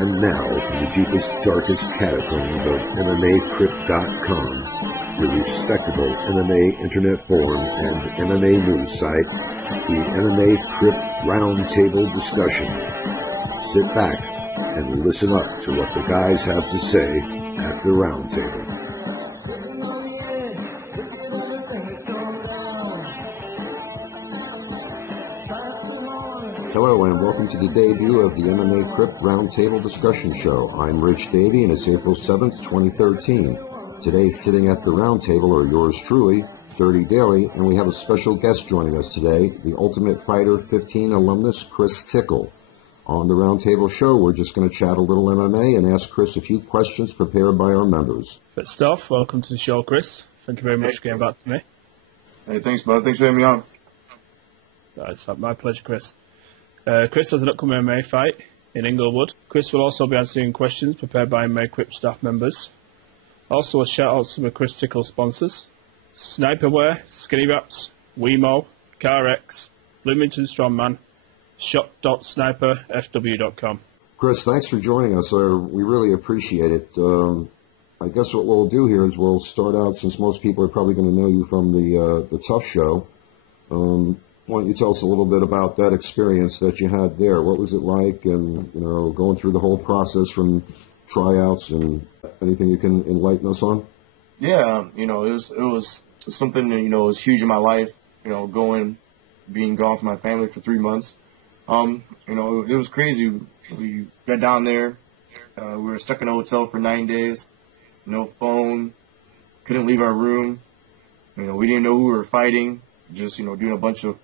And now, from the deepest, darkest catacombs of MMAcrypt.com, the respectable MMA internet forum and MMA news site, the MMA Crypt Roundtable Discussion. Sit back and listen up to what the guys have to say at the roundtable. Hello and welcome to the debut of the MMA Crypt Roundtable Discussion Show. I'm Rich Davie and it's April 7th, 2013. Today sitting at the roundtable are yours truly, Dirty Daily, and we have a special guest joining us today, the Ultimate Fighter 15 alumnus, Chris Tickle. On the roundtable show, we're just going to chat a little MMA and ask Chris a few questions prepared by our members. Good stuff. Welcome to the show, Chris. Thank you very much for getting back to me. Hey, thanks, bud. Thanks for having me on. It's my pleasure, Chris. Chris has an upcoming MMA fight in Inglewood. Chris will also be answering questions prepared by MMA Crypt staff members. Also, a shout-out to some of Chris Tickle's sponsors: Sniperware, Skinny Wraps, Wemo, CarX, Bloomington Strongman, shop.sniperfw.com. Chris, thanks for joining us. We really appreciate it. I guess what we'll do here is we'll start out, since most people are probably going to know you from the TUF show. Why don't you tell us a little bit about that experience that you had there? What was it like, and going through the whole process from tryouts, and anything you can enlighten us on? Yeah, it was something that was huge in my life. Being gone from my family for 3 months. It was crazy. We got down there. We were stuck in a hotel for 9 days. No phone. Couldn't leave our room. We didn't know who we were fighting. Just doing a bunch of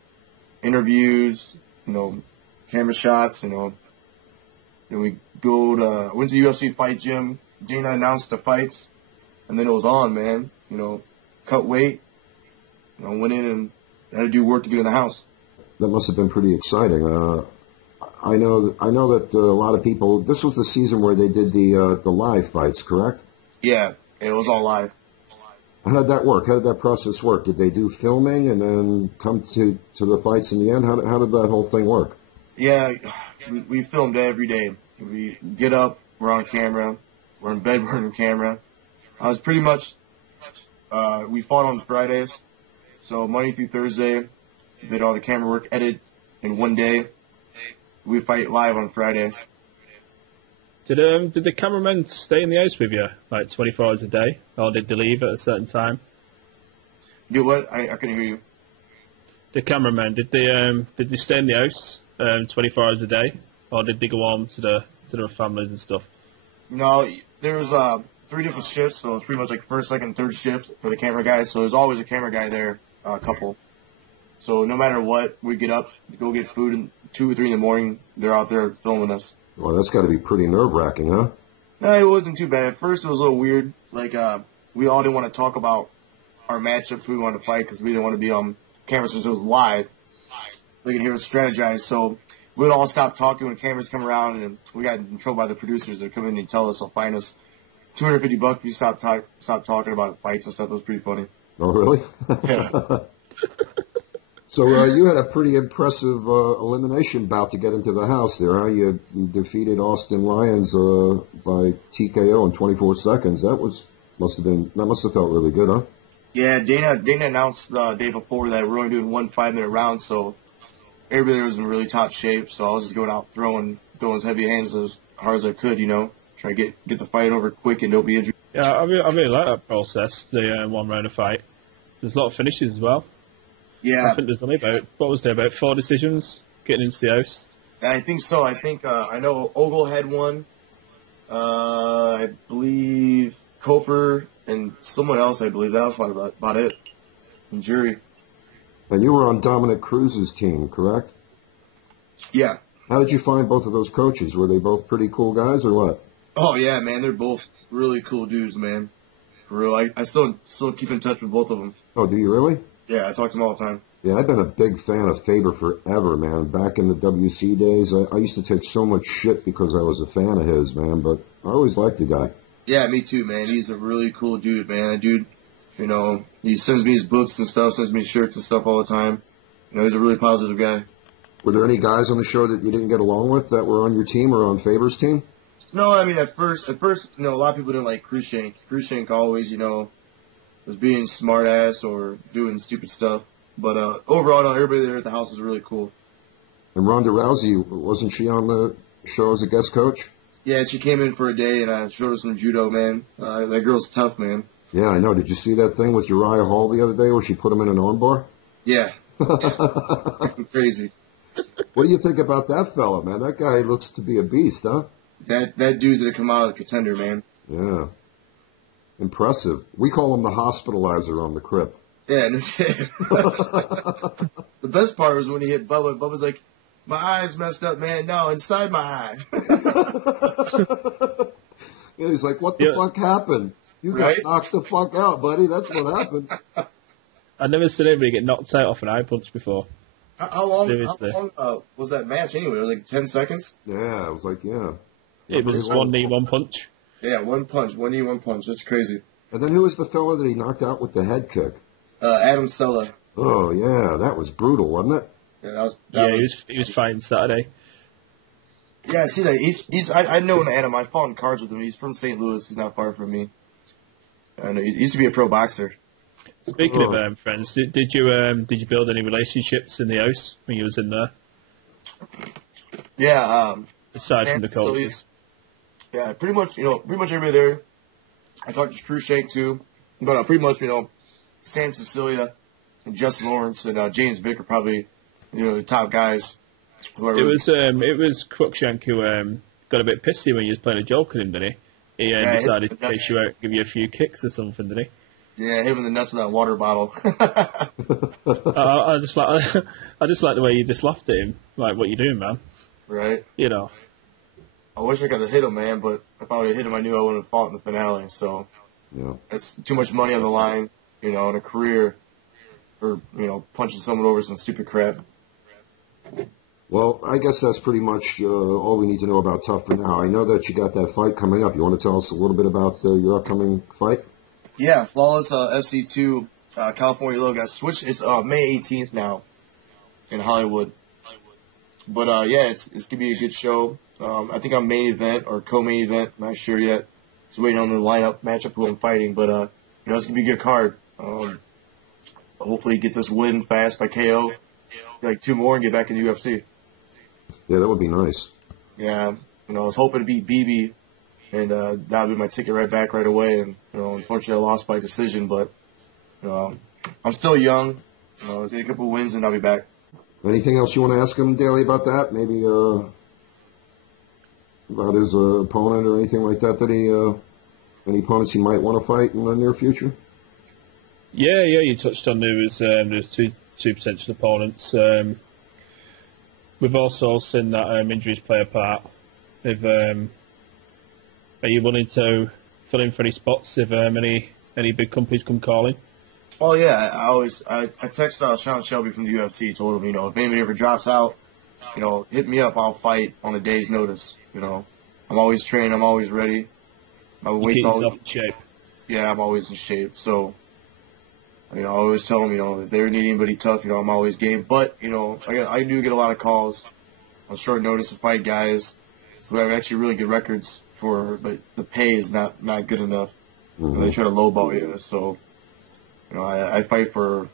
interviews, camera shots, Then we went to the UFC fight gym. Dana announced the fights, and then it was on, man. Cut weight. Went in and had to do work to get in the house. That must have been pretty exciting. I know that a lot of people. This was the season where they did the live fights, correct? Yeah, it was all live. How did that work? How did that process work? Did they do filming and then come to the fights in the end? How did that whole thing work? Yeah, we filmed every day. We get up, we're on camera. We're in bed, we're on camera. I was pretty much, we fought on Fridays. So Monday through Thursday, did all the camera work, edit in one day. We fight live on Friday. Did the cameramen stay in the house with you, like 24 hours a day, or did they leave at a certain time? Do what? I couldn't hear you. The cameramen, did they stay in the house 24 hours a day, or did they go home to their families and stuff? No, there was 3 different shifts, so it's pretty much like first, second, third shift for the camera guys. So there's always a camera guy there, a couple. So no matter what, we get up, go get food, and 2 or 3 in the morning, they're out there filming us. Well, that's got to be pretty nerve-wracking, huh? No, it wasn't too bad. At first, it was a little weird. Like, we all didn't want to talk about our matchups we wanted to fight because we didn't want to be on camera since it was live. We could hear us strategize. So we'd all stop talking when cameras come around, and we got in trouble by the producers. They'd come in and tell us they'll fine us $250 if you stop talking about fights and stuff. It was pretty funny. Oh, really? Yeah. So you had a pretty impressive elimination bout to get into the house there, huh? You defeated Austin Lyons by TKO in 24 seconds. That must have felt really good, huh? Yeah, Dana announced the day before that we're only doing 1 5-minute round, so everybody was in really top shape. So I was just going out throwing as heavy hands as hard as I could, try to get the fight over quick and don't be injured. Yeah, I really like that process, the one round of fight. There's a lot of finishes as well. Yeah. I think there's only about 4 decisions getting into the house? I think so. I think, I know Ogle had one. I believe Kofer and someone else, I believe. That was about it. And Jury. And you were on Dominic Cruz's team, correct? Yeah. How did you find both of those coaches? Were they both pretty cool guys or what? Oh, yeah, man. They're both really cool dudes, man. For real. I still keep in touch with both of them. Oh, do you really? Yeah, I talk to them all the time. Yeah, I've been a big fan of Faber forever, man. Back in the WC days, I used to take so much shit because I was a fan of his, man, but I always liked the guy. Yeah, me too, man. He's a really cool dude, man. That dude, he sends me his books and stuff, sends me shirts and stuff all the time. He's a really positive guy. Were there any guys on the show that you didn't get along with that were on your team or on Faber's team? No, I mean, at first, you know, a lot of people didn't like Cruikshank. Cruikshank always, you know, was being smart ass or doing stupid stuff. But overall, no, everybody there at the house was really cool. And Ronda Rousey, wasn't she on the show as a guest coach? Yeah, she came in for a day and showed us some judo, man. That girl's tough, man. Yeah, I know. Did you see that thing with Uriah Hall the other day where she put him in an armbar? Yeah. Crazy. What do you think about that fella, man? That guy looks to be a beast, huh? That dude's gonna come out of the contender, man. Yeah. Impressive. We call him the hospitalizer on the crypt. Yeah, no shit. The best part was when he hit Bubba. Bubba's like, my eye's messed up, man. No, inside my eye. Yeah, he's like, what the fuck happened? You got knocked the fuck out, buddy. That's what happened. I've never seen anybody get knocked out off an eye punch before. How long was that match anyway? It was like 10 seconds? Yeah, it was like, yeah. It was one knee, one punch. Yeah, one punch. One knee, one punch. That's crazy. And then who was the fella that he knocked out with the head kick? Adam Sella. Oh, yeah. That was brutal, wasn't it? Yeah, he was fighting Saturday. Yeah, I see that. I know Adam. I fought in cards with him. He's from St. Louis. He's not far from me. I know. He used to be a pro boxer. Speaking of friends, did you build any relationships in the house when you was in there? Yeah. Aside from the coaches. Yeah, pretty much everybody there. I talked to Cruikshank too, but pretty much, Sam Cecilia and Justin Lawrence and James Vick are probably, the top guys. It was Cruikshank who got a bit pissy when you was playing a joke with him, didn't he? He decided to chase you out, give you a few kicks or something, didn't he? Yeah, hit him in the nuts with that water bottle. I just like the way you just laughed at him, like what you doing, man. Right. I wish I could have hit him, man, but if I would have hit him, I knew I wouldn't have fought in the finale. So, it's too much money on the line, in a career for, punching someone over some stupid crap. Well, I guess that's pretty much all we need to know about TUF for now. I know that you got that fight coming up. You want to tell us a little bit about your upcoming fight? Yeah, Flawless FC2 California logo got switched. It's May 18th now in Hollywood. But, it's going to be a good show. I think I'm main event or co-main event. I'm not sure yet. Just waiting on the lineup, matchup who I'm fighting. But, it's going to be a good card. Hopefully get this win fast by KO. Like 2 more and get back in the UFC. Yeah, that would be nice. Yeah. I was hoping to beat BB. And that would be my ticket right back right away. And, unfortunately I lost by decision. But, I'm still young. Let's get a couple wins and I'll be back. Anything else you want to ask him, Daly, about that? Maybe about his opponent or anything like that? Any opponents he might want to fight in the near future? Yeah. You touched on there's two potential opponents. We've also seen that injuries play a part. Are you willing to fill in for any spots if any big companies come calling? Oh yeah, I text Sean Shelby from the UFC, told him, if anybody ever drops out, hit me up, I'll fight on a day's notice. I'm always trained, I'm always ready. My weight's always in shape. Yeah, I'm always in shape. So, I always tell them, if they need anybody tough, I'm always game. But, I do get a lot of calls on short notice to fight guys who have actually really good records but the pay is not good enough. Mm-hmm. They try to lowball you, so. I fight for,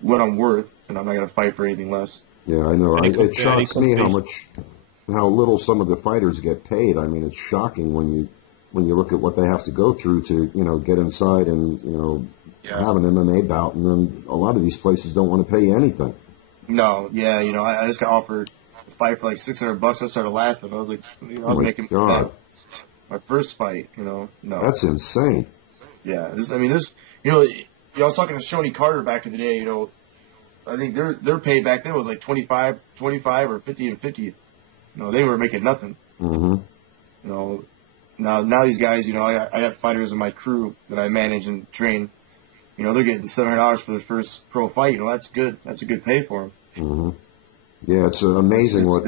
what I'm worth, and I'm not going to fight for anything less. Yeah, I know. It shocks me how little some of the fighters get paid. I mean, it's shocking when you look at what they have to go through to, get inside and, have an MMA bout, and then a lot of these places don't want to pay you anything. No, yeah, I just got offered a fight for like $600. I started laughing. I was like, I was making my first fight, no. That's insane. Yeah, I was talking to Shoney Carter back in the day, I think their pay back then was like 25 or 50 and 50. They were making nothing. Mm-hmm. Now these guys, I got fighters in my crew that I manage and train. They're getting $700 for their first pro fight. That's good. That's a good pay for them. Mm-hmm. Yeah, it's amazing what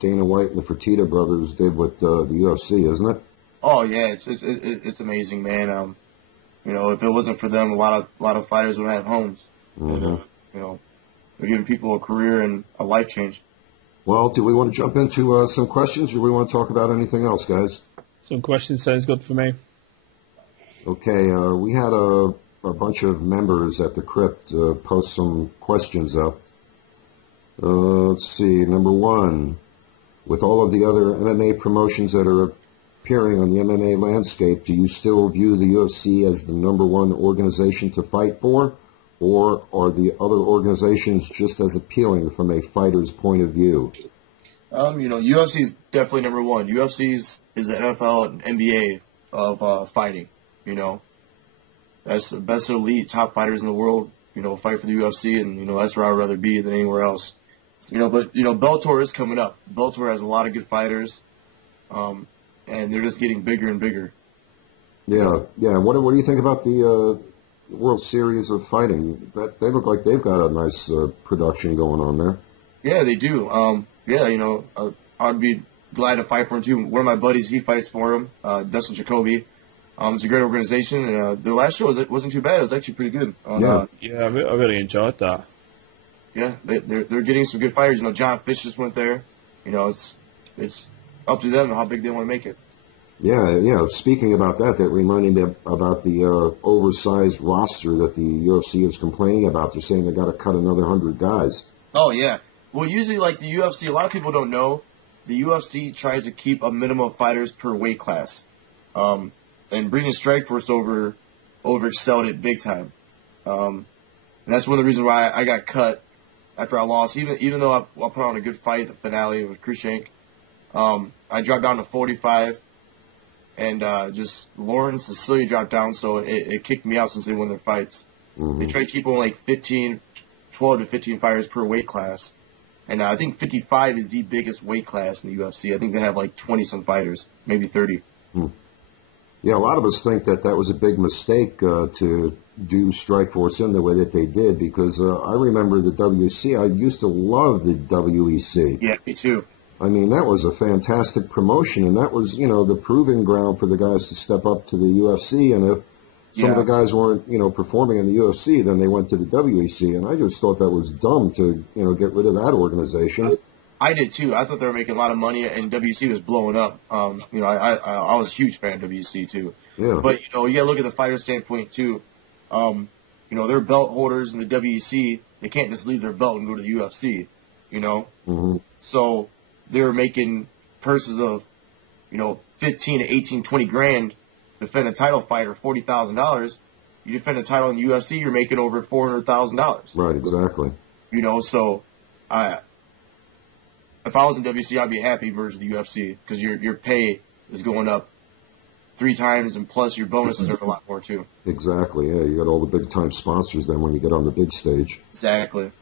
Dana White and the Fertitta brothers did with the UFC, isn't it? Oh yeah, it's amazing, man. If it wasn't for them, a lot of fighters wouldn't have homes. Mm-hmm. They're giving people a career and a life change. Well, do we want to jump into some questions, or do we want to talk about anything else, guys? Some questions sounds good for me. Okay, we had a bunch of members at the crypt post some questions up. Let's see, number one, with all of the other MMA promotions that are appearing on the MMA landscape, do you still view the UFC as the number one organization to fight for, or are the other organizations just as appealing from a fighter's point of view? UFC is definitely number one. UFC is the NFL and NBA of fighting. That's the best elite top fighters in the world. Fight for the UFC, and that's where I'd rather be than anywhere else. But Bellator is coming up. Bellator has a lot of good fighters, and they're just getting bigger and bigger. Yeah. What do you think about the World Series of Fighting? They look like they've got a nice production going on there. Yeah, they do. I'd be glad to fight for them too. One of my buddies, he fights for them, Dustin Jacoby. It's a great organization, and their last show wasn't too bad. It was actually pretty good. I really enjoyed that. Yeah, they're getting some good fighters. John Fish just went there. It's up to them how big they want to make it. Yeah. Speaking about that reminded me about the oversized roster that the UFC is complaining about. They're saying they got to cut another 100 guys. Oh yeah. Well, usually, like the UFC, a lot of people don't know, the UFC tries to keep a minimum of fighters per weight class. And bringing Strikeforce over excelled it big time. And that's one of the reasons why I got cut after I lost. Even though I put on a good fight, the finale with Krushenk, I dropped down to 45, and just Lauren Cecilia dropped down, so it kicked me out since they won their fights. Mm-hmm. They try to keep on like 12 to 15 fighters per weight class. And I think 55 is the biggest weight class in the UFC. I think they have like 20-some fighters, maybe 30. Yeah, a lot of us think that was a big mistake to do Strikeforce in the way that they did, because I remember the WC. I used to love the WEC. Yeah, me too. I mean, that was a fantastic promotion, and that was, the proving ground for the guys to step up to the UFC. And if some of the guys weren't, performing in the UFC, then they went to the WEC. And I just thought that was dumb to, get rid of that organization. I did too. I thought they were making a lot of money, and WC was blowing up. I was a huge fan of WC too. Yeah. But you got to look at the fighter standpoint too. They're belt holders in the WEC. They can't just leave their belt and go to the UFC. Mm-hmm. So they were making purses of, 15 to 18, 20 grand. Defend a title fight or $40,000. You defend a title in the UFC, you're making over $400,000. Right. Exactly. So if I was in WC, I'd be happy versus the UFC, because your pay is going up 3 times, and plus your bonuses are a lot more too. Exactly. Yeah, you got all the big time sponsors then when you get on the big stage. Exactly.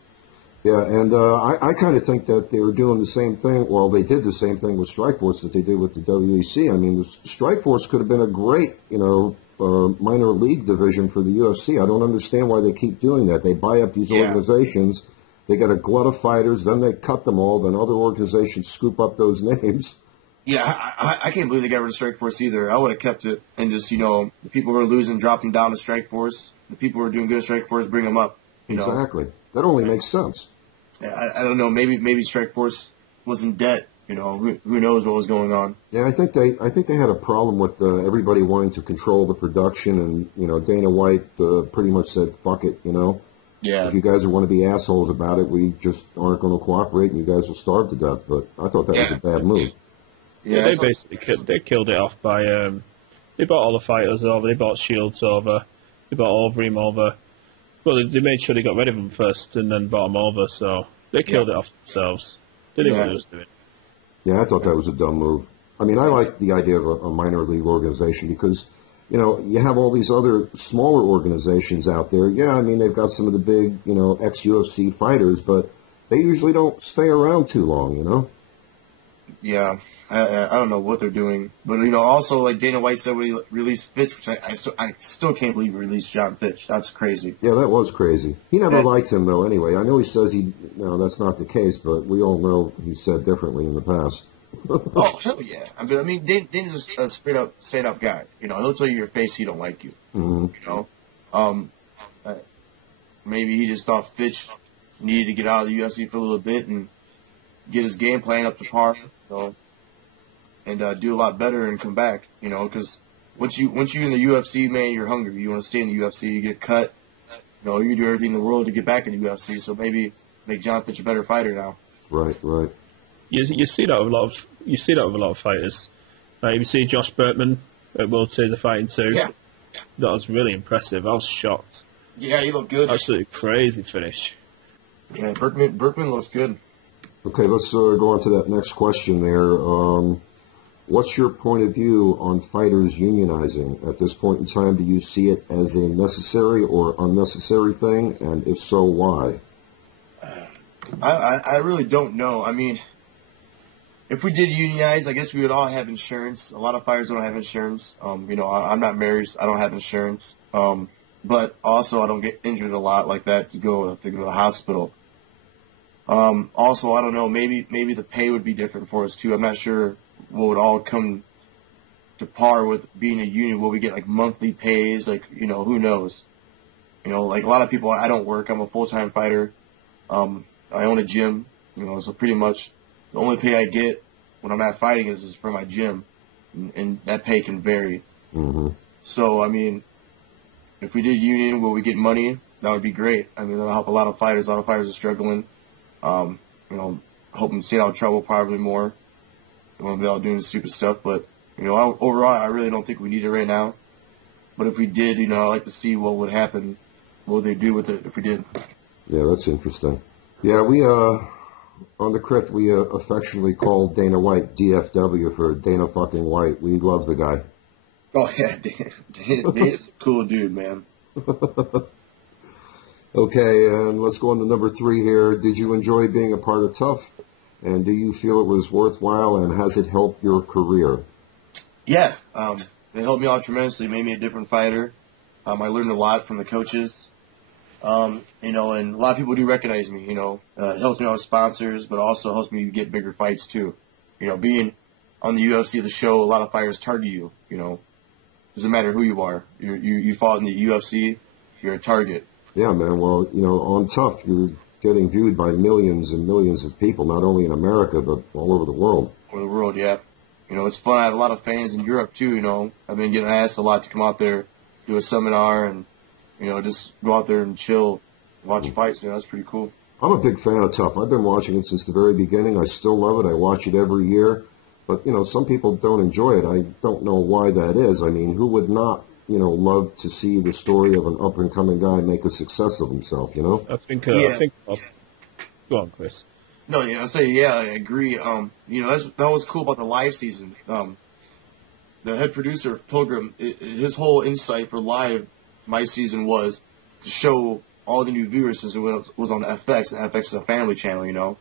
Yeah, and I kind of think that they were doing the same thing. Well, they did the same thing with Strikeforce that they did with the WEC. I mean, Strikeforce could have been a great, minor league division for the UFC. I don't understand why they keep doing that. They buy up these organizations. They get a glut of fighters, then they cut them all, then other organizations scoop up those names. Yeah, I can't believe they got rid of Strikeforce either. I would have kept it, and just, the people who are losing, drop them down to Strikeforce. The people who are doing good at Strikeforce, bring them up. Exactly. That only makes sense. Yeah, I don't know. Maybe Strikeforce was in debt. Who knows what was going on? Yeah, I think they had a problem with everybody wanting to control the production, and Dana White pretty much said, "Fuck it," Yeah. If you guys want to be assholes about it, we just aren't going to cooperate, and you guys will starve to death. But I thought that was a bad move. Yeah, they basically killed it off by they bought all the fighters over, they bought Shields over, they bought Overeem over. Well, they made sure they got rid of them first and then bought them over, so they killed it off themselves. They didn't know what they was doing. Yeah, I thought that was a dumb move. I mean, I like the idea of a minor league organization because, you have all these other smaller organizations out there. Yeah, I mean, they've got some of the big, ex-UFC fighters, but they usually don't stay around too long, Yeah. I don't know what they're doing. But, also, like Dana White said when he released Fitch, which I still can't believe he released John Fitch. That's crazy. Yeah, that was crazy. He never liked him, though, anyway. I know he says that's not the case, but we all know he said differently in the past. Oh, hell yeah. I mean, Dana's a straight-up guy. He'll tell you your face he don't like you. Mm-hmm. Maybe he just thought Fitch needed to get out of the UFC for a little bit, and get his game plan up to par, and do a lot better and come back, because once you're in the UFC, man, you're hungry. You want to stay in the UFC. You get cut, you do everything in the world to get back in the UFC. So maybe make John Fitch a better fighter now. Right. You see that with a lot of fighters. Like you see Josh Burtman at World Series of Fighting 2. Yeah. That was really impressive. I was shocked. Yeah, he looked good. Absolutely crazy finish. Yeah, Burtman looks good. Okay, let's go on to that next question there. What's your point of view on fighters unionizing? At this point in time, do you see it as a necessary or unnecessary thing? And if so, why? I really don't know. I mean, if we did unionize, I guess we would all have insurance. A lot of fighters don't have insurance. I'm not married, so I don't have insurance. But also I don't get injured a lot like that to go to the hospital. Also, I don't know, maybe the pay would be different for us too. I'm not sure what would all come to par with being a union. Will we get like monthly pays? Like, who knows? Like a lot of people, I don't work. I'm a full-time fighter. I own a gym, so pretty much the only pay I get when I'm not fighting is for my gym, and that pay can vary. Mm-hmm. So, I mean, if we did union where we get money, that would be great. I mean, that'll help a lot of fighters. A lot of fighters are struggling. Hoping to stay out of trouble probably more. They won't be out doing stupid stuff. But, overall, I really don't think we need it right now. But if we did, I'd like to see what would happen. What would they do with it if we did? Yeah, that's interesting. Yeah, we, on the crypt, we affectionately call Dana White DFW for Dana fucking White. We love the guy. Oh, yeah, Dana's a cool dude, man. Okay, and let's go on to number 3 here. Did you enjoy being a part of TUF? And do you feel it was worthwhile, and has it helped your career? Yeah, it helped me out tremendously, made me a different fighter. I learned a lot from the coaches. And a lot of people do recognize me, it helps me out with sponsors, but also helps me get bigger fights too. Being on the UFC, the show, a lot of fighters target you, doesn't matter who you are. You fought in the UFC, you're a target. Yeah, man. Well, on TUF, you're getting viewed by millions and millions of people, not only in America, but all over the world. Over the world, yeah. It's fun. I have a lot of fans in Europe, too, I've been getting asked a lot to come out there, do a seminar, and, just go out there and chill, watch fights. That's pretty cool. I'm a big fan of TUF. I've been watching it since the very beginning. I still love it. I watch it every year. But, some people don't enjoy it. I don't know why that is. I mean, who would not, love to see the story of an up-and-coming guy make a success of himself, I think go on, Chris. No, yeah, I agree. That was cool about the live season. The head producer of Pilgrim, his whole insight for live my season was to show all the new viewers, since it was on FX, and FX is a family channel,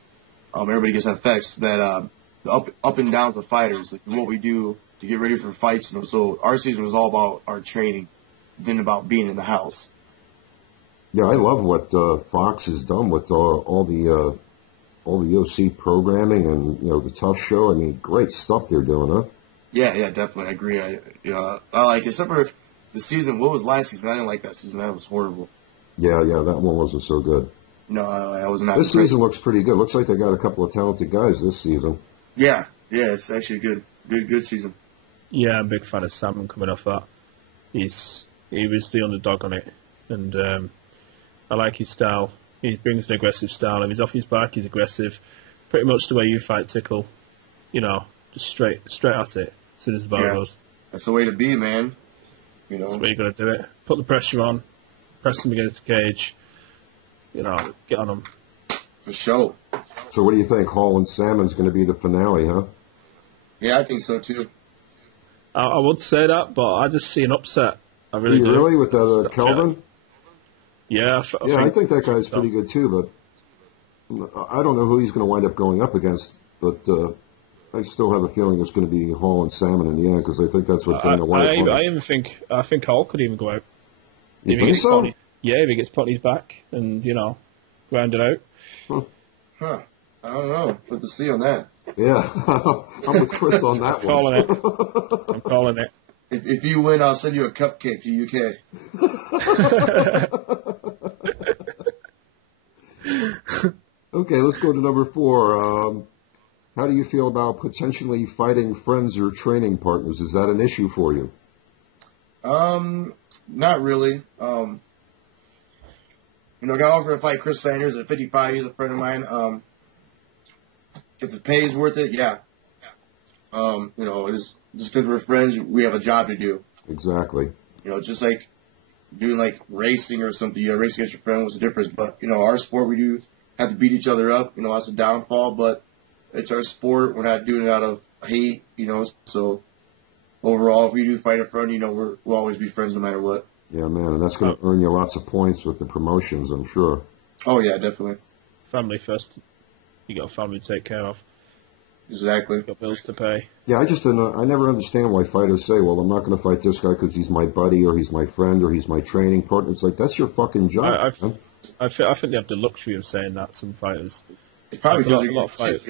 everybody gets FX, that the up and downs of fighters, like what we do to get ready for fights. So our season was all about our training, then about being in the house. Yeah, I love what Fox has done with all the UFC programming and the TUF show. I mean, great stuff they're doing, huh? Yeah, definitely. I agree. I like, except for the season. What was last season? I didn't like that season. That was horrible. Yeah, that one wasn't so good. No, I was not. This season looks pretty good. Looks like they got a couple of talented guys this season. Yeah, it's actually a good season. Yeah, I'm a big fan of Salmon coming off that. He was the underdog on it, and I like his style. He brings an aggressive style. If he's off his back, he's aggressive. Pretty much the way you fight Tickle, just straight at it as soon as the bar goes. That's the way to be, man. That's the way you got to do it. Put the pressure on, press them against the cage. Get on them. For sure. So what do you think? Hall and Salmon's going to be the finale, huh? Yeah, I think so too. I would say that, but I just see an upset. I really do. Really? With that Kelvin? Yeah. I think that guy's pretty good too, but I don't know who he's going to wind up going up against, but I still have a feeling it's going to be Hall and Salmon in the end, because I think that's what Dana White wanted. I think Hall could even go out. You think so? If he gets put on his back and, ground it out. Huh. I don't know. Put the C on that. Yeah. I'm with Chris on that one. I'm calling it. If you win, I'll send you a cupcake to UK. Okay, let's go to number 4. How do you feel about potentially fighting friends or training partners? Is that an issue for you? Not really. I got offered to fight Chris Sanders at 55. He's a friend of mine. If the pay is worth it, yeah. It's just because we're friends, we have a job to do. Exactly. Just like doing like racing or something. You race against your friend, what's the difference? But, our sport, we do have to beat each other up. That's a downfall, but it's our sport. We're not doing it out of hate, so overall, if we do fight a friend, we'll always be friends no matter what. Yeah, man, and that's going to earn you lots of points with the promotions, I'm sure. Oh, yeah, definitely. Family first. You got a family to take care of. Exactly. You got bills to pay. Yeah, I never understand why fighters say, well, I'm not going to fight this guy because he's my buddy or he's my friend or he's my training partner. It's like, that's your fucking job. I think they have the luxury of saying that, some fighters. It's probably because a lot of fighters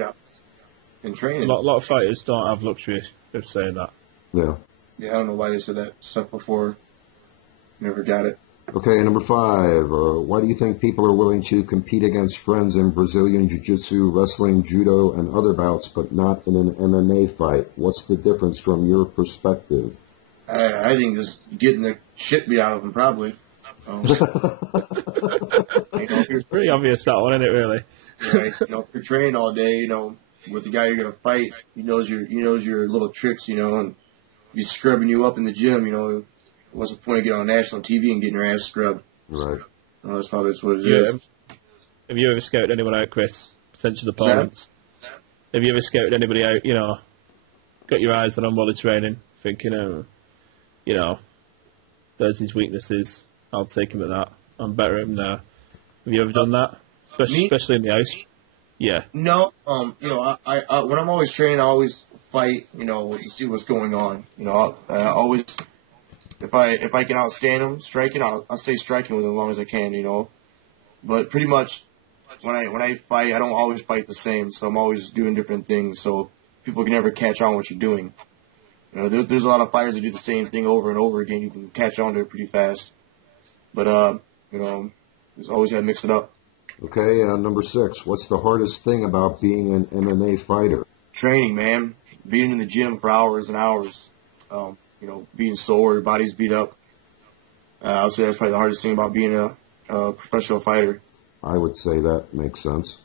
in training. A lot of fighters don't have luxury of saying that. Yeah. Yeah, I don't know why they said that stuff before. Never got it. Okay, number 5. Why do you think people are willing to compete against friends in Brazilian Jiu-Jitsu, wrestling, judo, and other bouts, but not in an MMA fight? What's the difference from your perspective? I think just getting the shit beat out of them, probably. It's pretty obvious, that one, isn't it, really? Right. If you're training all day, with the guy you're going to fight, he knows your little tricks, and he's scrubbing you up in the gym, what's the point of getting on national TV and getting your ass scrubbed? Right. That's probably what it is. Have you ever scouted anyone out, Chris? Potential opponents? Have you ever scouted anybody out, got your eyes on them while they're training, thinking, there's his weaknesses, I'll take him at that. I'm better at him now. Have you ever done that? Especially in the house? Yeah. No, I when I'm always training, I always fight, to see what's going on. I always, if I can outstand them striking, I'll stay striking with them as long as I can, But pretty much, when I fight, I don't always fight the same, so I'm always doing different things, so people can never catch on what you're doing. There's a lot of fighters that do the same thing over and over again. You can catch on to it pretty fast. But, just always got to mix it up. Okay, number 6. What's the hardest thing about being an MMA fighter? Training, man. Being in the gym for hours and hours. Being sore, your body's beat up. I would say that's probably the hardest thing about being a professional fighter. I would say that makes sense.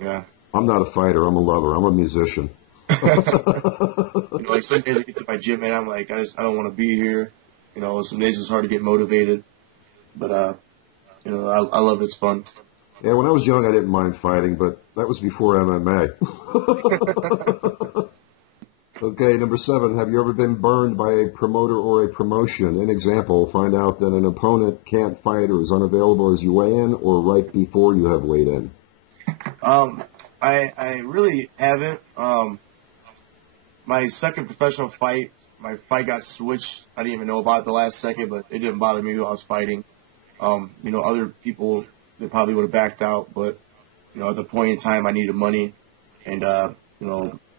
Yeah. I'm not a fighter. I'm a lover. I'm a musician. Like some days I get to my gym, man, I'm like, I don't want to be here. Some days it's hard to get motivated. But, I love it. It's fun. Yeah, when I was young, I didn't mind fighting, but that was before MMA. Okay, number 7. Have you ever been burned by a promoter or a promotion? An example, find out that an opponent can't fight or is unavailable as you weigh in or right before you have weighed in. I really haven't. My second professional fight, my fight got switched. I didn't even know about it the last second, but it didn't bother me who I was fighting. Other people, they probably would have backed out, but, at the point in time, I needed money. And,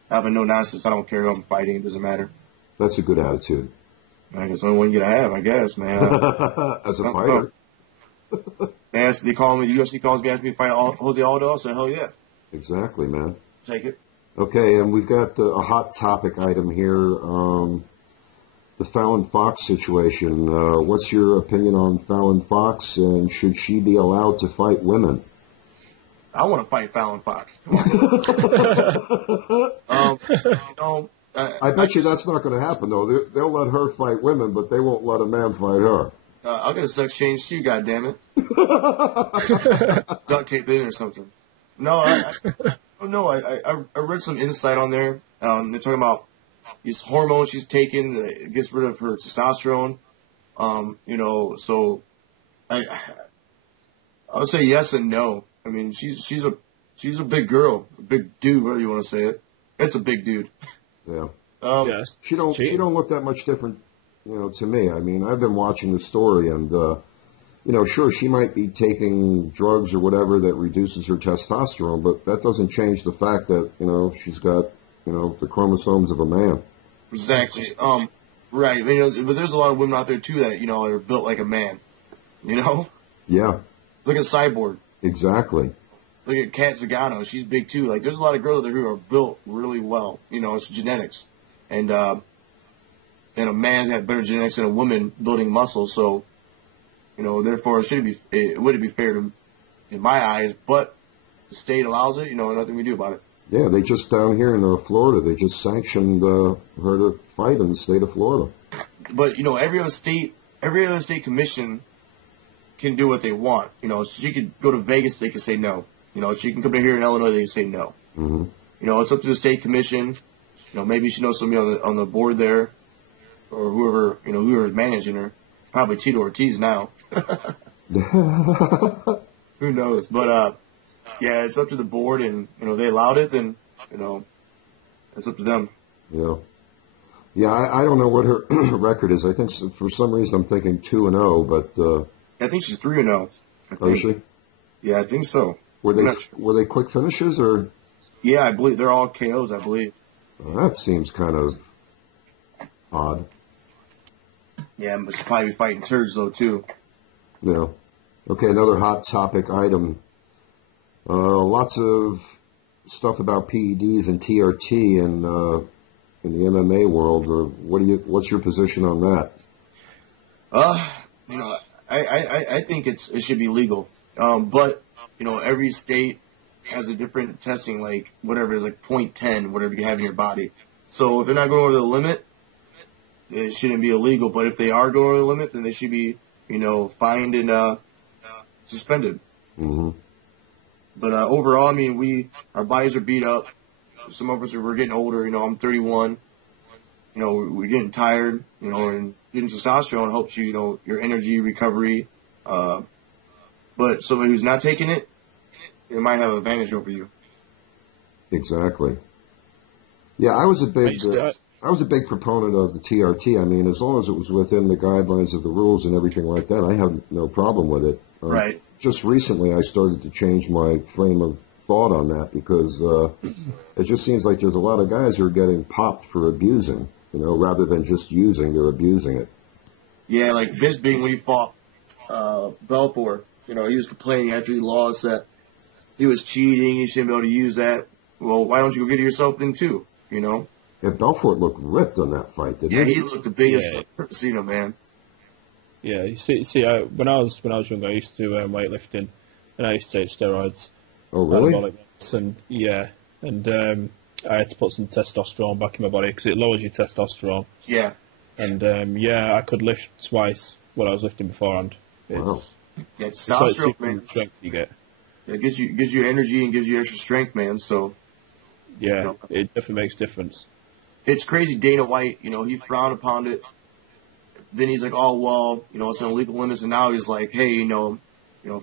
having no nonsense, I don't care who I'm fighting. It doesn't matter. That's a good attitude. I guess the only one you gotta have, I guess, man. As a fighter. They call me, the UFC calls me, asking me to fight Jose Aldo. I said, hell yeah. Exactly, man. Take it. Okay, and we've got a hot topic item here. The Fallon Fox situation. What's your opinion on Fallon Fox, and should she be allowed to fight women? I want to fight Fallon Fox. I bet you that's not going to happen, though. They'll let her fight women, but they won't let a man fight her. I'll get a sex change too, goddammit. Duct tape in or something. No, I read some insight on there. They're talking about these hormones she's taking. It gets rid of her testosterone. So I would say yes and no. I mean, she's a big girl, a big dude, whatever you want to say it. It's a big dude. Yeah. Yes. She don't look that much different, to me. I mean, I've been watching the story, and sure, she might be taking drugs or whatever that reduces her testosterone, but that doesn't change the fact that she's got the chromosomes of a man. Exactly. Right. But there's a lot of women out there too that are built like a man. Yeah. Look at Cyborg. Exactly. look at Kat Zagano. She's big too. Like, there's a lot of girls out there who are built really well. You know, it's genetics. And a man's got better genetics than a woman building muscle. So, you know, therefore it wouldn't be fair to, in my eyes, but the state allows it, you know, nothing we do about it. Yeah, they just down here in Florida, they just sanctioned her to fight in the state of Florida. But, you know, every other state commission can do what they want. You know, she could go to Vegas, they could say no. You know, she can come to here in Illinois, they can say no. Mm-hmm. You know, it's up to the state commission. You know, maybe she knows somebody on the board there, or whoever's managing her. Probably Tito Ortiz now. Who knows? But yeah, it's up to the board, and you know they allowed it. Then you know, it's up to them. Yeah, yeah. I don't know what her record is. I think for some reason I'm thinking 2-0, but I think she's 3-0. Oh, is she? Yeah, I think so. Were they quick finishes or? Yeah, I believe they're all KOs. I believe. Well, that seems kind of odd. Yeah, but she'll probably be fighting turds though too. Yeah. Okay, another hot topic item. Lots of stuff about PEDs and TRT in the MMA world. What's your position on that? You know, I think it should be legal. But you know, every state has a different testing, like whatever it is, like 0.10, whatever you can have in your body. So if they're not going over the limit, it shouldn't be illegal. But if they are going over the limit, then they should be, you know, fined and suspended. Mm-hmm. But overall, I mean, our bodies are beat up. Some of us we're getting older. You know, I'm 31. You know, we're getting tired. You know, and getting testosterone helps you. You know, your energy recovery. But somebody who's not taking it, it might have an advantage over you. Exactly. Yeah, I was a big proponent of the TRT. I mean, as long as it was within the guidelines of the rules and everything like that, I have no problem with it. Right. Just recently, I started to change my frame of thought on that because it just seems like there's a lot of guys who are getting popped for abusing. You know, rather than just using, they're abusing it. Yeah, like Bisping when he fought Belfort. You know, he was complaining after he lost that he was cheating. He shouldn't be able to use that. Well, why don't you go get it yourself then too? You know. Yeah, Belfort looked ripped on that fight, didn't he? Yeah, he looked the biggest I've ever seen him, man. Yeah, you see, when I was younger, I used to weightlifting, and I used to take steroids. Oh, really? And yeah, and I had to put some testosterone back in my body because it lowers your testosterone. Yeah. And yeah, I could lift twice what I was lifting beforehand. Wow. Yeah, testosterone, man. Strength you get. It gives you energy and gives you extra strength, man. So. Yeah, you know, it definitely makes a difference. It's crazy. Dana White, you know, he frowned upon it. Then he's like, oh, well, you know, it's in legal limits. And now he's like, hey, you know,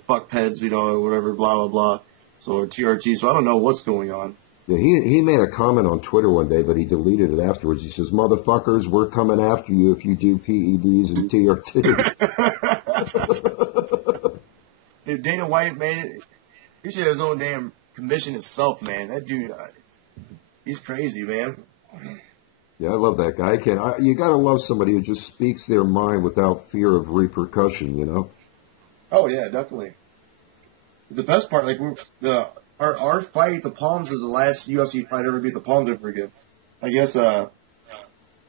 fuck PEDs, you know, whatever, blah, blah, blah. So, or TRT. So I don't know what's going on. Yeah, he made a comment on Twitter one day, but he deleted it afterwards. He says, motherfuckers, we're coming after you if you do PEDs and TRT. If Dana White made it, he should have his own damn commission itself, man. That dude, he's crazy, man. Yeah, I love that guy. You got to love somebody who just speaks their mind without fear of repercussion, you know? Oh, yeah, definitely. The best part, like, our fight, the Palms, is the last UFC fight ever beat the Palms ever again. I guess they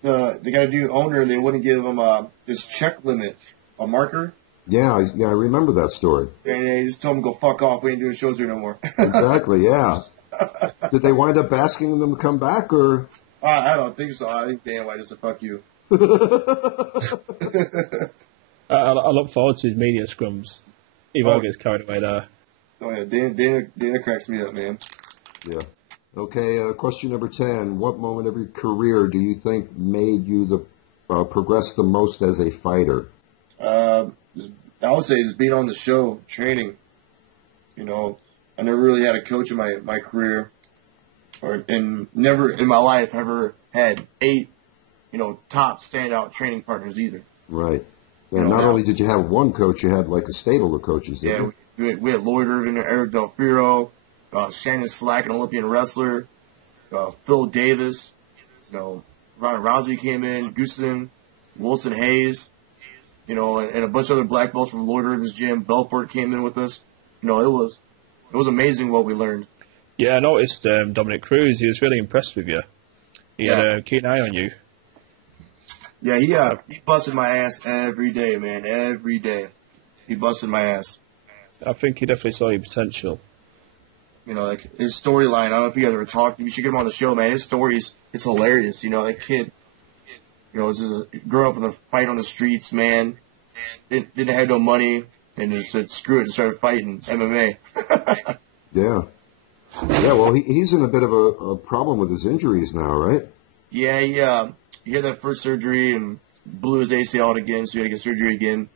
got a dude owner, and they wouldn't give him this check limit, a marker. Yeah, I remember that story. And they just told him to go fuck off. We ain't doing shows here no more. Exactly, yeah. Did they wind up asking them to come back, or? I don't think so. I think Dana White just said, fuck you. I look forward to his media scrums. He won't get carried away there. Oh, yeah. Dana cracks me up, man. Yeah. Okay, question number 10. What moment of your career do you think made you progress the most as a fighter? I would say it's being on the show, training. You know, I never really had a coach in my career. And never in my life ever had 8, you know, top standout training partners either. Right. And not only did you have one coach, you had like a stable of coaches. Yeah, we had Lloyd Irvin, Eric Del Firo, Shannon Slack, an Olympian wrestler, Phil Davis, you know, Ronda Rousey came in, Gustin, Wilson Hayes, you know, and a bunch of other black belts from Lloyd Irvin's gym. Belfort came in with us. You know, it it was amazing what we learned. Yeah, I noticed Dominic Cruz. He was really impressed with you. He had a keen eye on you. Yeah, he busted my ass every day, man. Every day, he busted my ass. I think he definitely saw your potential. You know, like his storyline. I don't know if you guys ever talked. You should get him on the show, man. His stories, it's hilarious. You know, that kid. You know, grew up with a fight on the streets, man. Didn't have no money, and just said screw it and started fighting MMA. Yeah. Yeah, well, he's in a bit of a problem with his injuries now, right? Yeah, he had that first surgery and blew his ACL out again, so he had to get surgery again.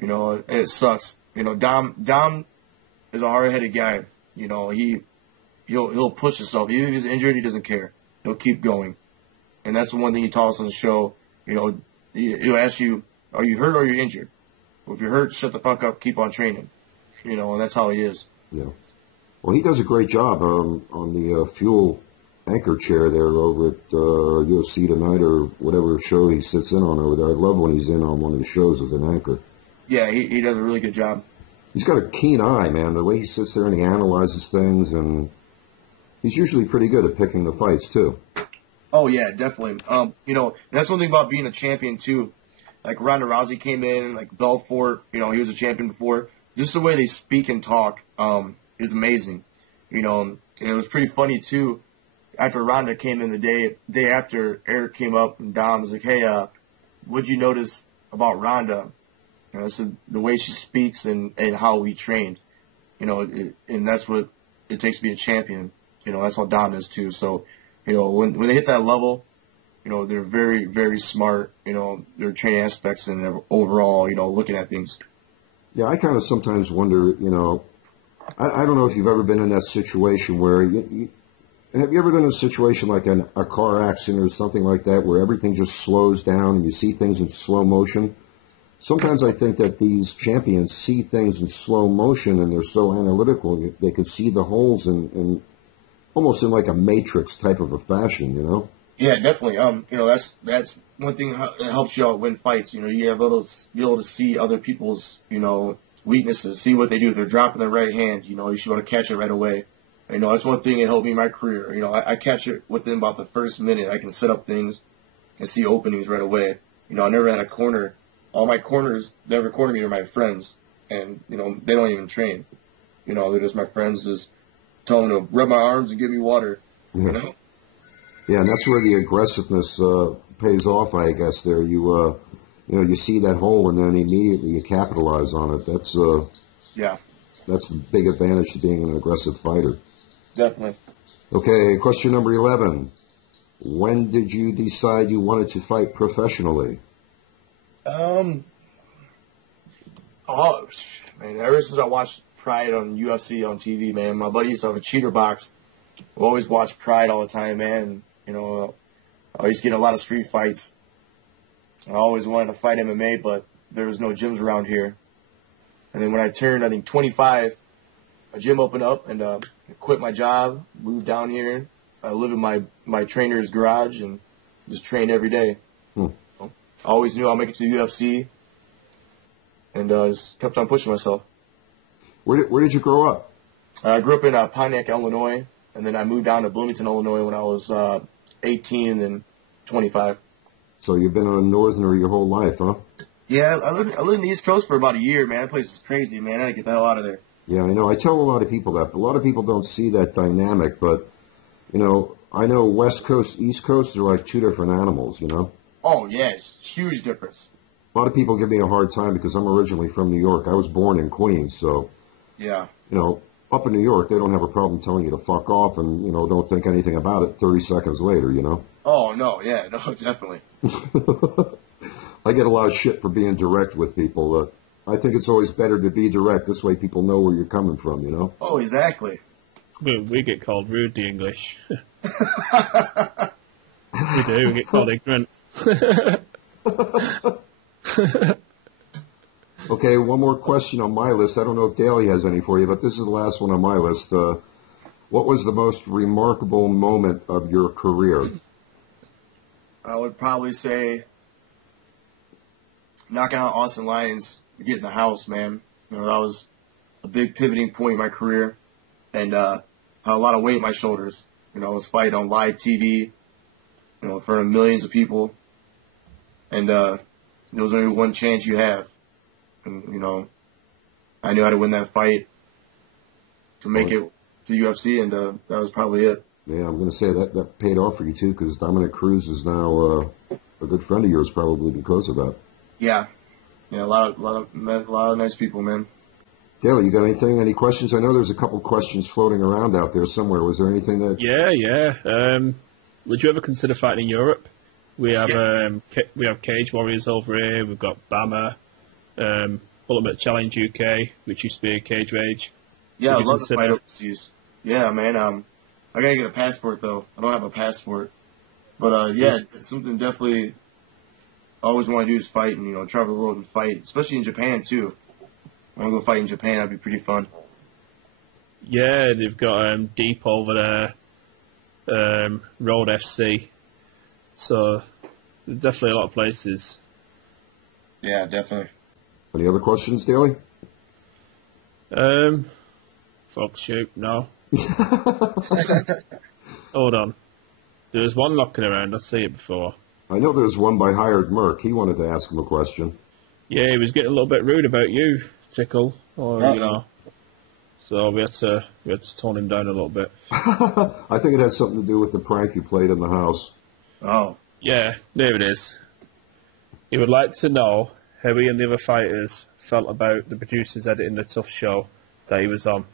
You know, and it sucks. You know, Dom is a hard-headed guy. You know, he'll push himself. Even if he's injured, he doesn't care. He'll keep going. And that's the one thing he taught us on the show. You know, he'll ask you, are you hurt or are you injured? Well, if you're hurt, shut the fuck up, keep on training. You know, and that's how he is. Yeah. Well, he does a great job on the Fuel anchor chair there over at UFC Tonight or whatever show he sits in on over there. I love when he's in on one of the shows as an anchor. Yeah, he does a really good job. He's got a keen eye, man. The way he sits there and he analyzes things, and he's usually pretty good at picking the fights, too. Oh, yeah, definitely. You know, and that's one thing about being a champion, too. Like, Ronda Rousey came in, like, Belfort, you know, he was a champion before. Just the way they speak and talk is amazing. You know, and it was pretty funny, too. After Ronda came in the day after, Eric came up and Dom was like, hey, what'd you notice about Ronda? You know, so the way she speaks and how we trained. You know, and that's what it takes to be a champion. You know, that's how Dom is, too. So, you know, when they hit that level, you know, they're very, very smart, you know, their training aspects and overall, you know, looking at things. Yeah, I kind of sometimes wonder, you know, I don't know if you've ever been in that situation where, have you ever been in a situation like a car accident or something like that where everything just slows down and you see things in slow motion? Sometimes I think that these champions see things in slow motion and they're so analytical, they could see the holes in almost in like a matrix type of a fashion, you know? Yeah, definitely. You know, that's one thing that helps you out win fights. You know, you be able to see other people's, you know, weaknesses, see what they do. If they're dropping their right hand, you know, you should be able to catch it right away. You know, that's one thing that helped me in my career. You know, I catch it within about the first minute. I can set up things and see openings right away. You know, I never had a corner. All my corners that ever cornered me are my friends. And, you know, they don't even train. You know, they're just my friends just tell them to rub my arms and give me water, you know? Yeah, and that's where the aggressiveness pays off, I guess, there. You know, you see that hole and then immediately you capitalize on it. That's the big advantage to being an aggressive fighter. Definitely. Okay, question number 11. When did you decide you wanted to fight professionally? Oh, man, ever since I watched Pride on UFC on TV, man, my buddy used to have a cheater box. We always watched Pride all the time, man. You know, I used to get in a lot of street fights. I always wanted to fight MMA, but there was no gyms around here. And then when I turned, I think, 25, a gym opened up, and I quit my job, moved down here. I live in my trainer's garage and just trained every day. I always knew I'll make it to the UFC, and just kept on pushing myself. Where did you grow up? I grew up in Pontiac, Illinois, and then I moved down to Bloomington, Illinois when I was 18 and then 25. So you've been a northerner your whole life, huh? Yeah, I lived in the East Coast for about a year, man. That place is crazy, man. I had to get the hell out of there. Yeah, I know. I tell a lot of people that. But a lot of people don't see that dynamic. But, you know, I know West Coast, East Coast are like two different animals, you know? Oh, yeah. It's a huge difference. A lot of people give me a hard time because I'm originally from New York. I was born in Queens, so, Yeah. you know, up in New York, they don't have a problem telling you to fuck off and, you know, don't think anything about it 30 seconds later, you know? Oh, no. Yeah. No, definitely. I get a lot of shit for being direct with people. I think it's always better to be direct. This way people know where you're coming from, you know? Oh, exactly. We get called rude, the English. We do. We get called ignorant. Okay, one more question on my list. I don't know if Daly has any for you, but this is the last one on my list. What was the most remarkable moment of your career? I would probably say knocking out Austin Lyons to get in the house, man. You know, that was a big pivoting point in my career. and had a lot of weight in my shoulders. You know, I was fighting on live TV, you know, in front of millions of people, and there was only one chance you have. And, you know, I knew how to win that fight to make it to UFC, and that was probably it. Yeah, I'm going to say that paid off for you, too, because Dominic Cruz is now a good friend of yours probably because of that. Yeah. Yeah, a lot of nice people, man. Daley, you got anything? Any questions? I know there's a couple questions floating around out there somewhere. Was there anything that... Yeah. Would you ever consider fighting in Europe? We have Cage Warriors over here. We've got Bama, Ultimate Challenge UK, which used to be a Cage Rage. Yeah, I'd love to fight overseas. Yeah, man. I gotta get a passport though. I don't have a passport, but yeah, it's something definitely I always want to do is fight and, you know, travel the world and fight, especially in Japan too. I want to go fight in Japan. That'd be pretty fun. Yeah, they've got Deep over there, Road FC. So there's definitely a lot of places. Yeah, definitely. Any other questions, Daley? Fuck, shoot, no. Hold on. There's one knocking around. I've seen it before. I know there's one by Hired Merc. He wanted to ask him a question. Yeah, he was getting a little bit rude about you, Tickle. Or, you know. So we had to tone him down a little bit. I think it had something to do with the prank you played in the house. Oh. Yeah, there it is. He would like to know how he and the other fighters felt about the producers editing the TUF show that he was on.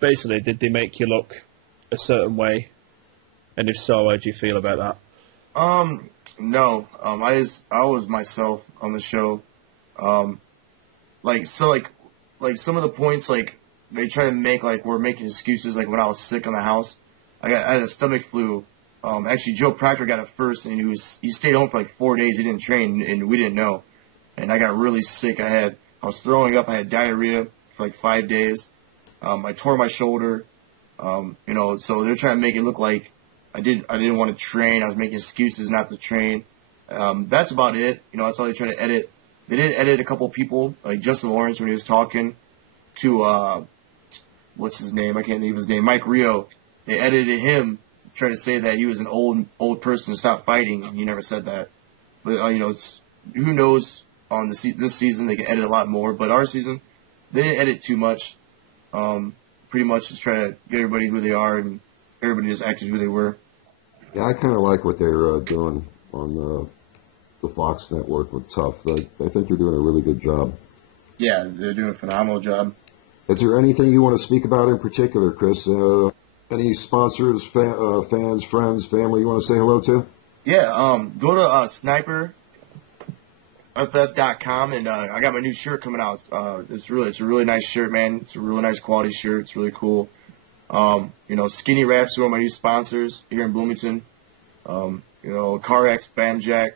Basically, did they make you look a certain way? And if so, how do you feel about that? No. I was myself on the show. Like some of the points, like, they try to make, like, we're making excuses, like, when I was sick in the house. I had a stomach flu. Actually, Joe Proctor got it first, and he stayed home for, like, 4 days. He didn't train, and we didn't know. And I got really sick. I was throwing up. I had diarrhea for, like, 5 days. I tore my shoulder. You know, so they're trying to make it look like I didn't want to train. I was making excuses not to train. That's about it. You know, that's all they try to edit. They did edit a couple people, like Justin Lawrence when he was talking to, what's his name? I can't think of his name. Mike Rio. They edited him, try to say that he was an old person to stop fighting. He never said that. But, you know, who knows on this season they can edit a lot more. But our season, they didn't edit too much. Pretty much just try to get everybody who they are and everybody just acted who they were. Yeah, I kind of like what they're doing on the Fox network with TUF. I think they're doing a really good job. Yeah, they're doing a phenomenal job. Is there anything you want to speak about in particular, Chris? Any sponsors, fans, friends, family you want to say hello to? Yeah, go to sniperff.com, and I got my new shirt coming out. It's a really nice shirt, man. It's a really nice quality shirt. It's really cool. You know, Skinny Wraps are one of my new sponsors here in Bloomington. You know, CarX, Bamjack,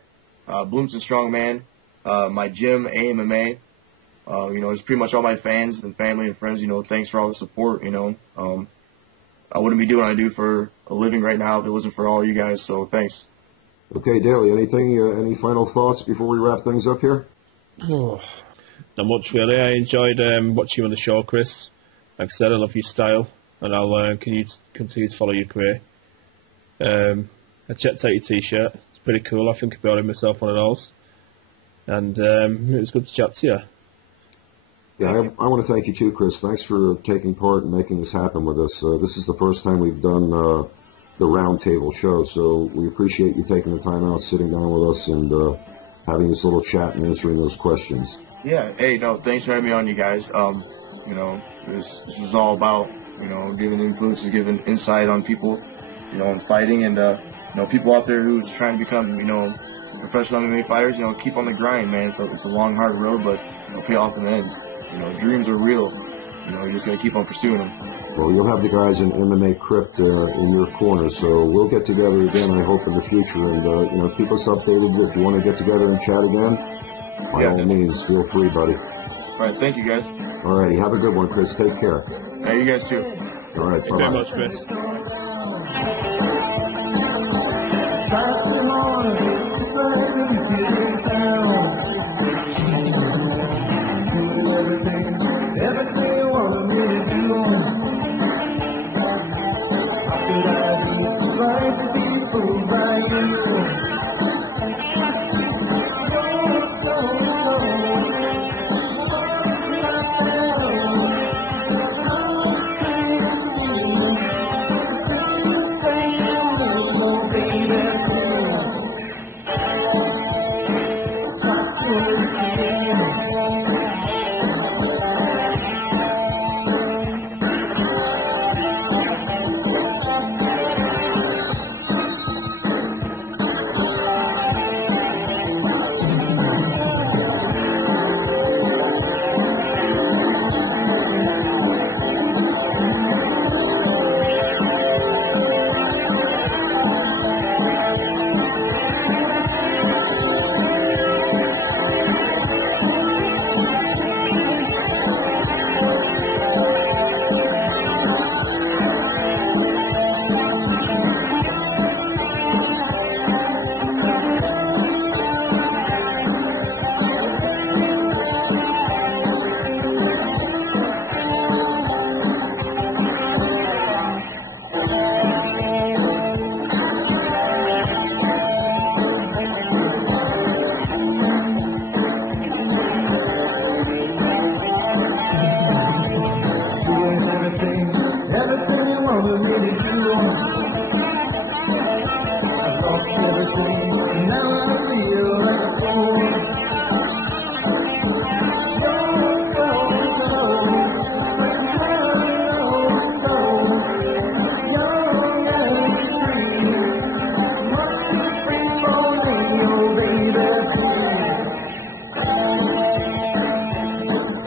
Bloomington Strongman, my gym, AMMA. You know, it's pretty much all my fans and family and friends. You know, thanks for all the support. You know, I wouldn't be doing what I do for a living right now if it wasn't for all you guys. So thanks. Okay, Daley, any final thoughts before we wrap things up here? Oh, not much really. I enjoyed watching you on the show, Chris. Like I said, I love your style, and I'll continue to follow your career. I checked out your T-shirt. It's pretty cool. I think I'll be ordering myself one of those. And it was good to chat to you. Yeah, I want to thank you too, Chris. Thanks for taking part and making this happen with us. This is the first time we've done the Roundtable show, so we appreciate you taking the time out, sitting down with us, and having this little chat and answering those questions. Yeah, hey, no, thanks for having me on, you guys. You know, this was all about, you know, giving influences, giving insight on people, you know, and fighting, and, you know, people out there who's trying to become, you know, professional MMA fighters, you know, keep on the grind, man. So it's a long, hard road, but it'll pay off in the end. You know, dreams are real. You know, you just got to keep on pursuing them. Well, you'll have the guys in MMA Crypt in your corner, so we'll get together again, I hope, in the future. And, you know, keep us updated. If you want to get together and chat again, by all means, feel free, buddy. All right, thank you, guys. All right, have a good one, Chris. Take care. Hey, you guys too. All right, Thanks very much, Chris. Everything you want me to do.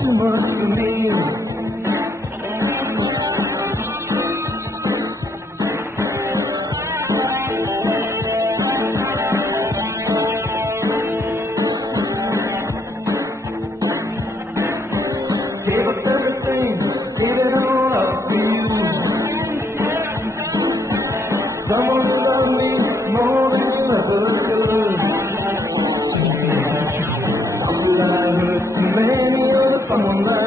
too much for me. Gave up everything, gave it all up for you. Someone who loved me more than you ever could. How could I hurt so many other someone like